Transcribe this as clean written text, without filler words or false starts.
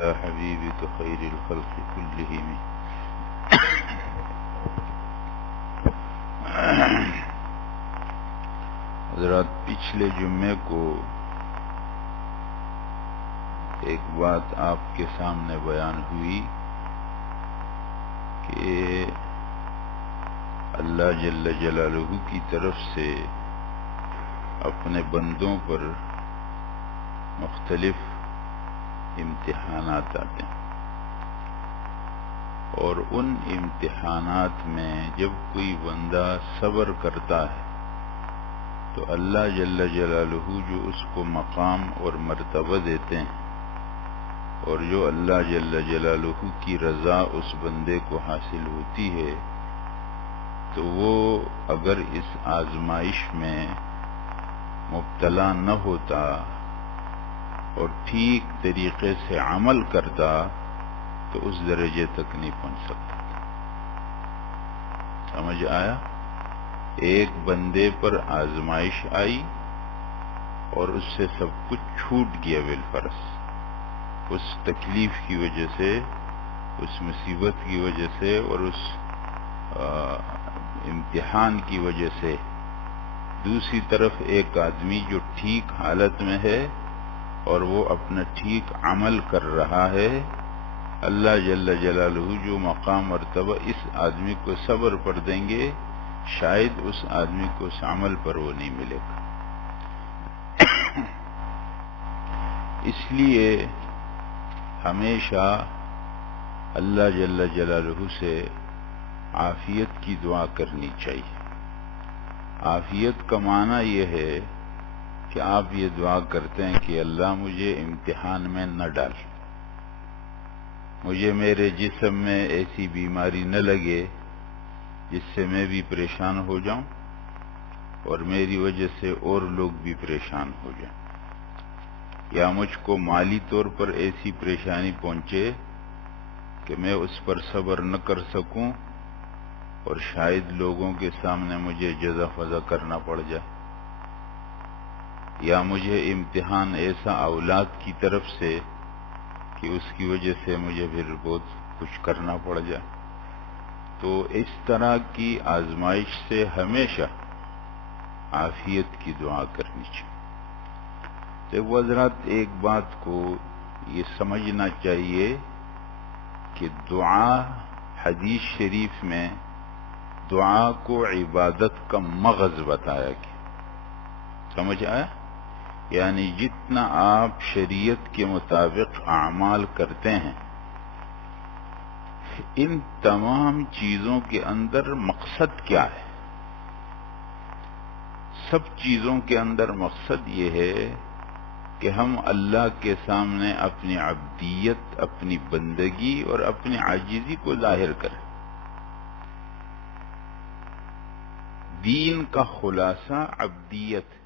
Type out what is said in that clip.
حبیبک خیر الخلق کلہم۔ حضرات، پچھلے جمعے کو ایک بات آپ کے سامنے بیان ہوئی کہ اللہ جل جلالہ کی طرف سے اپنے بندوں پر مختلف امتحانات آتے ہیں، اور ان امتحانات میں جب کوئی بندہ صبر کرتا ہے تو اللہ جل جلالہ جو اس کو مقام اور مرتبہ دیتے ہیں، اور جو اللہ جل جلالہ کی رضا اس بندے کو حاصل ہوتی ہے، تو وہ اگر اس آزمائش میں مبتلا نہ ہوتا اور ٹھیک طریقے سے عمل کرتا تو اس درجے تک نہیں پہنچ سکتا۔ سمجھ آیا؟ ایک بندے پر آزمائش آئی اور اس سے سب کچھ چھوٹ گیا بالفرض، اس تکلیف کی وجہ سے، اس مصیبت کی وجہ سے اور اس امتحان کی وجہ سے۔ دوسری طرف ایک آدمی جو ٹھیک حالت میں ہے اور وہ اپنا ٹھیک عمل کر رہا ہے، اللہ جل جلالہ جو مقام مرتبہ اس آدمی کو صبر پر دیں گے، شاید اس آدمی کو اس عمل پر وہ نہیں ملے گا۔ اس لیے ہمیشہ اللہ جل جلالہ سے عافیت کی دعا کرنی چاہیے۔ عافیت کا معنی یہ ہے کہ آپ یہ دعا کرتے ہیں کہ اللہ مجھے امتحان میں نہ ڈال، مجھے میرے جسم میں ایسی بیماری نہ لگے جس سے میں بھی پریشان ہو جاؤں اور میری وجہ سے اور لوگ بھی پریشان ہو جائیں، یا مجھ کو مالی طور پر ایسی پریشانی پہنچے کہ میں اس پر صبر نہ کر سکوں اور شاید لوگوں کے سامنے مجھے جزا فضا کرنا پڑ جائے، یا مجھے امتحان ایسا اولاد کی طرف سے کہ اس کی وجہ سے مجھے پھر بہت کچھ کرنا پڑ جائے۔ تو اس طرح کی آزمائش سے ہمیشہ عافیت کی دعا کرنی چاہیے۔ تو حضرات، ایک بات کو یہ سمجھنا چاہیے کہ دعا، حدیث شریف میں دعا کو عبادت کا مغز بتایا گیا۔ سمجھ آیا؟ یعنی جتنا آپ شریعت کے مطابق اعمال کرتے ہیں، ان تمام چیزوں کے اندر مقصد کیا ہے؟ سب چیزوں کے اندر مقصد یہ ہے کہ ہم اللہ کے سامنے اپنی عبدیت، اپنی بندگی اور اپنی عاجزی کو ظاہر کریں۔ دین کا خلاصہ عبدیت ہے۔